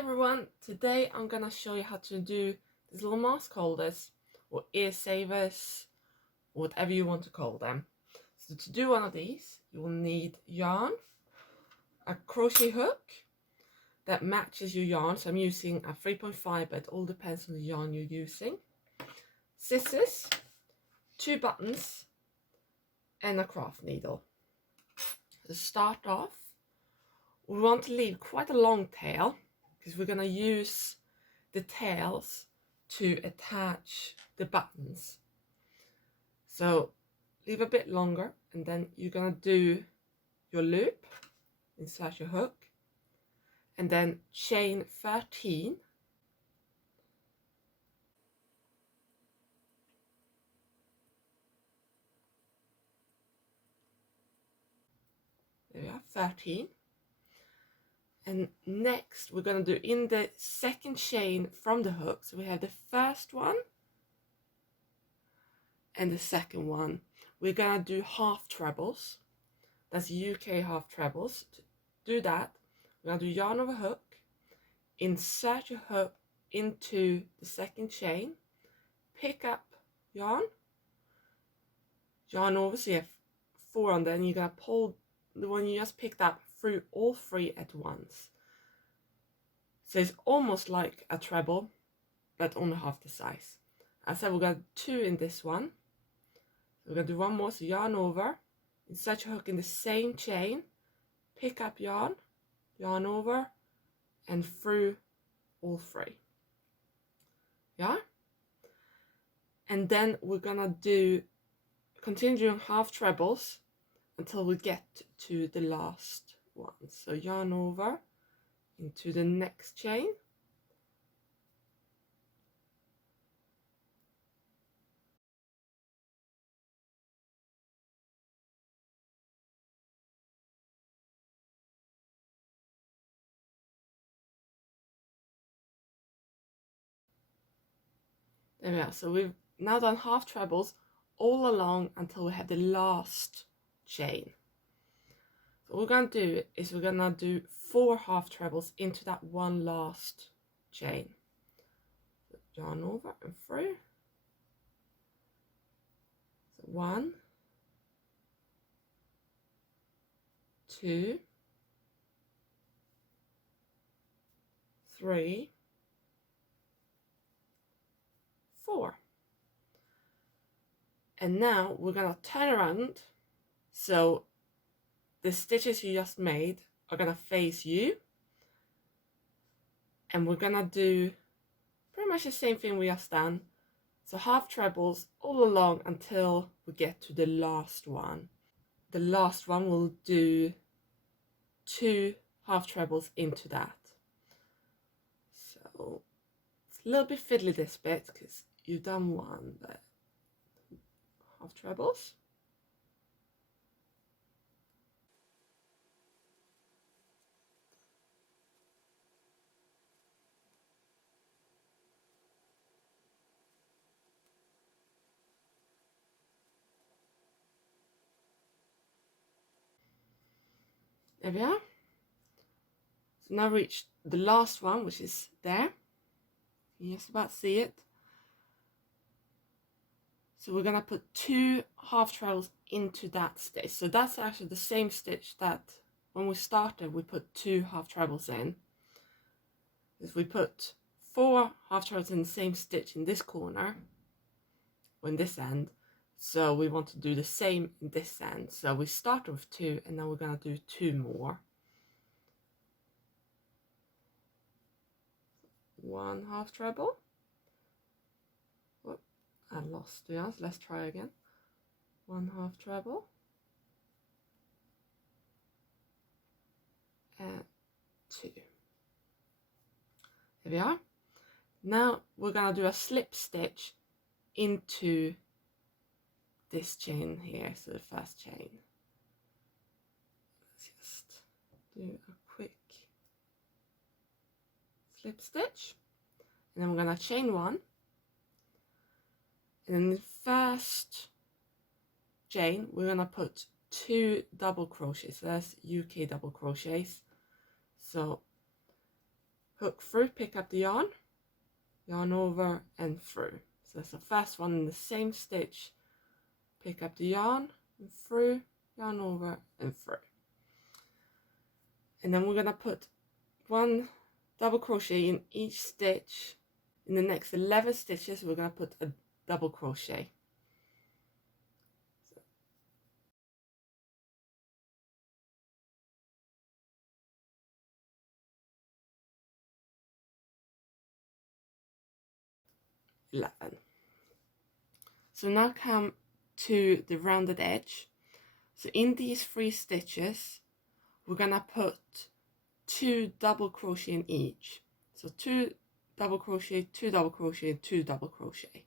everyone, today I'm gonna show you how to do these little mask holders or ear savers, whatever you want to call them. So to do one of these you will need yarn, a crochet hook that matches your yarn, so I'm using a 3.5 but it all depends on the yarn you're using, scissors, 2 buttons and a craft needle. To start off, we want to leave quite a long tail because we're going to use the tails to attach the buttons. So leave a bit longer and then you're going to do your loop, insert your hook and then chain 13. There we are, 13. And next we're going to do in the second chain from the hook, so we have the first one and the second one. We're going to do half trebles. That's UK half trebles. To do that, we're going to do yarn over hook, insert your hook into the second chain, pick up yarn over, so you have 4 on there, and you're going to pull the one you just picked up through all 3 at once. So it's almost like a treble, but only half the size. As I said, we're going to do 2 in this one. So we're going to do one more, so yarn over, insert your hook in the same chain, pick up yarn over, and through all 3. Yeah? And then we're going to continue doing half trebles until we get to the last one. So yarn over into the next chain, there we are. So we've now done half trebles all along until we have the last chain. So what we're going to do is we're going to do 4 half trebles into that one last chain. So yarn over and through. So 1, 2, 3, 4. And now we're going to turn around, so the stitches you just made are going to face you, and we're going to do pretty much the same thing we just done. So half trebles all along until we get to the last one. The last one will do 2 half trebles into that. So it's a little bit fiddly this bit because you've done 1, but half trebles. There we are. So now reached the last one, which is there. You just about see it. So we're gonna put 2 half trebles into that stitch. So that's actually the same stitch that when we started we put 2 half trebles in. If we put 4 half trebles in the same stitch in this corner or in this end, so we want to do the same in this end. So we started with 2 and now we're gonna do 2 more. 1 half treble. Whoop, I lost the yarn. Let's try again. 1 half treble and 2. There we are. Now we're gonna do a slip stitch into this chain here, so the first chain. Let's just do a quick slip stitch, and then we're gonna chain 1, and in the first chain we're gonna put 2 double crochets. So that's UK double crochets. So hook through, pick up the yarn, yarn over and through. So that's the first one in the same stitch, pick up the yarn and through, yarn over and through. And then we're going to put 1 double crochet in each stitch. In the next 11 stitches we're going to put a double crochet. So 11. So now come to the rounded edge. So in these 3 stitches we're gonna put 2 double crochet in each. So 2 double crochet, 2 double crochet, 2 double crochet.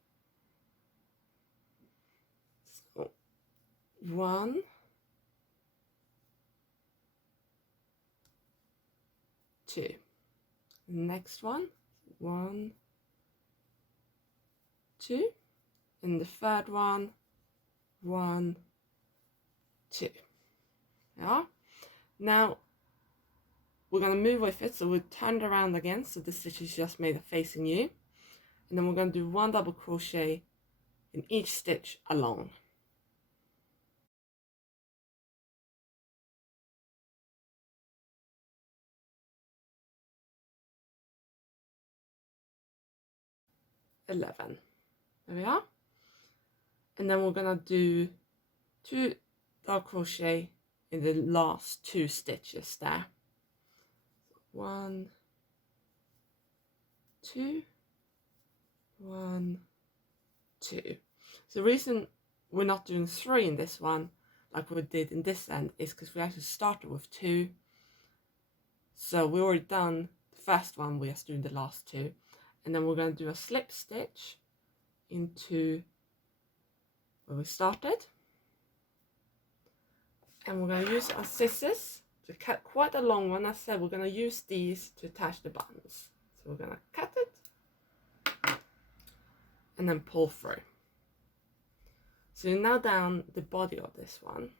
So 1, 2. The next one, 1, 2, and the third one, 1, 2. Yeah. Now we're going to move with it, so we'll turn it around again, so the stitch is just made facing you, and then we're going to do 1 double crochet in each stitch along. There we are. And then we're going to do 2 double crochet in the last 2 stitches there. 1, 2, 1, 2. So the reason we're not doing 3 in this one like we did in this end is because we actually started with 2. So we already done the first one, we're just doing the last 2. And then we're going to do a slip stitch into where we started. And we're going to use our scissors to cut quite a long one. As I said, we're going to use these to attach the buttons. So we're going to cut it and then pull through. So you're now down the body of this one.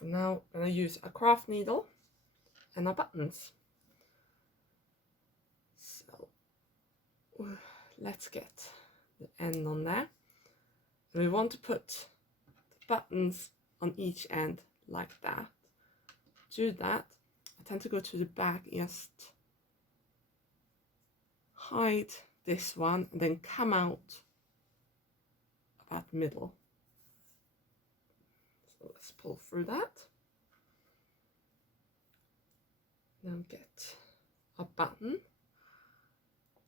So now I'm going to use a craft needle and our buttons. So let's get the end on there. And we want to put the buttons on each end like that. To do that, I tend to go to the back, just hide this one and then come out about the middle. So let's pull through that. Now get a button,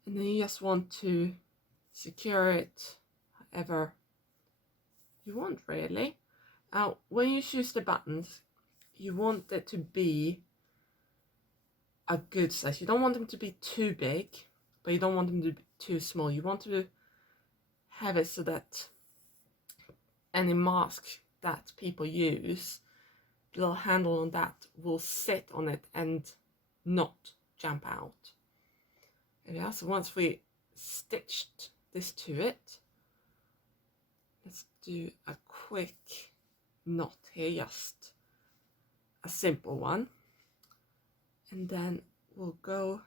and then you just want to secure it however you want, really. Now when you choose the buttons, you want it to be a good size. You don't want them to be too big, but you don't want them to be too small. You want to have it so that any mask that people use, the little handle on that will sit on it and not jump out. Yeah, so once we stitched this to it, let's do a quick knot here, just a simple one, and then we'll go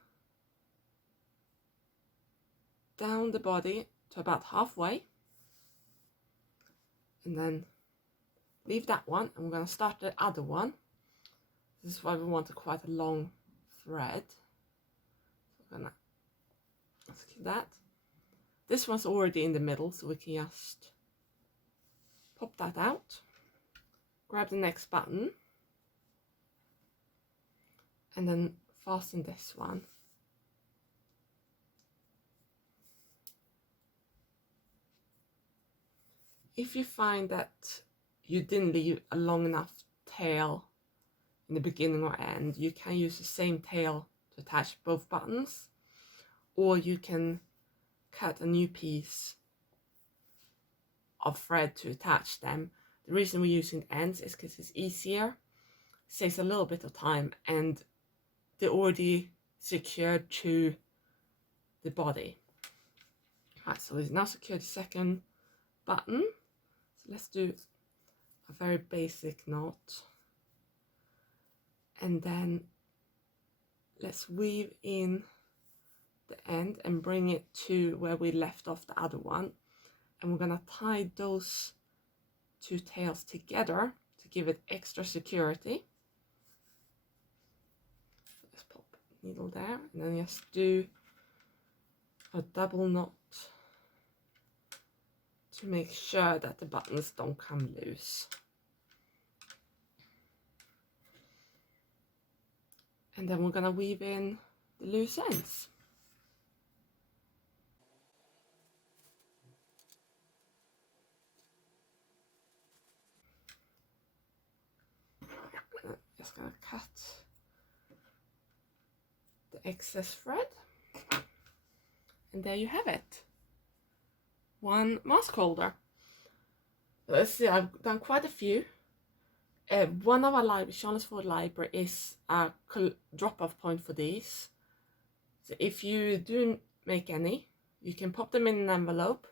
down the body to about halfway, and then leave that one, and we're going to start the other one. This is why we want quite a long thread. So we're gonna keep that. This one's already in the middle, so we can just pop that out, grab the next button, and then fasten this one. If you find that you didn't leave a long enough tail in the beginning or end, you can use the same tail to attach both buttons, or you can cut a new piece of thread to attach them. The reason we're using ends is because it's easier, saves a little bit of time, and they're already secured to the body. Right, so we've now secured the second button. So let's do a very basic knot, and then let's weave in the end and bring it to where we left off the other one. And we're gonna tie those two tails together to give it extra security. Let's pop a needle there, and then just do a double knot to make sure that the buttons don't come loose. And then we're gonna weave in the loose ends. Just gonna cut the excess thread, and there you have it, one mask holder. Let's see, I've done quite a few. One of our library, Charlotte's Ford Library, is a drop-off point for these. So if you do make any, you can pop them in an envelope,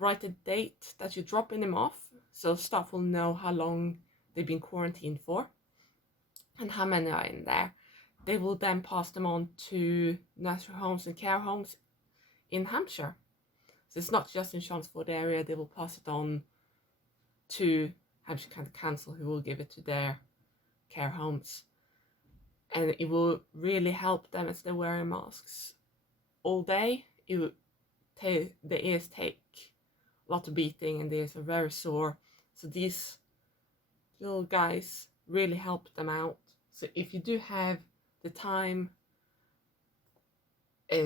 write a date that you're dropping them off, so staff will know how long they've been quarantined for and how many are in there. They will then pass them on to nursery homes and care homes in Hampshire. So it's not just in Chelmsford area, they will pass it on to Hampshire County Council, who will give it to their care homes. And it will really help them as they're wearing masks all day. It will the ears take a lot of beating and the ears are very sore. So these little guys really help them out. So if you do have the time,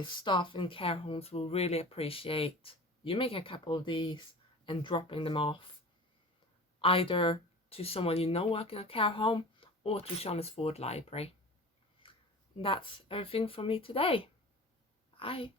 staff in care homes will really appreciate you making a couple of these and dropping them off either to someone you know working in a care home or to Charlotte's Ford Library. And that's everything from me today. Bye.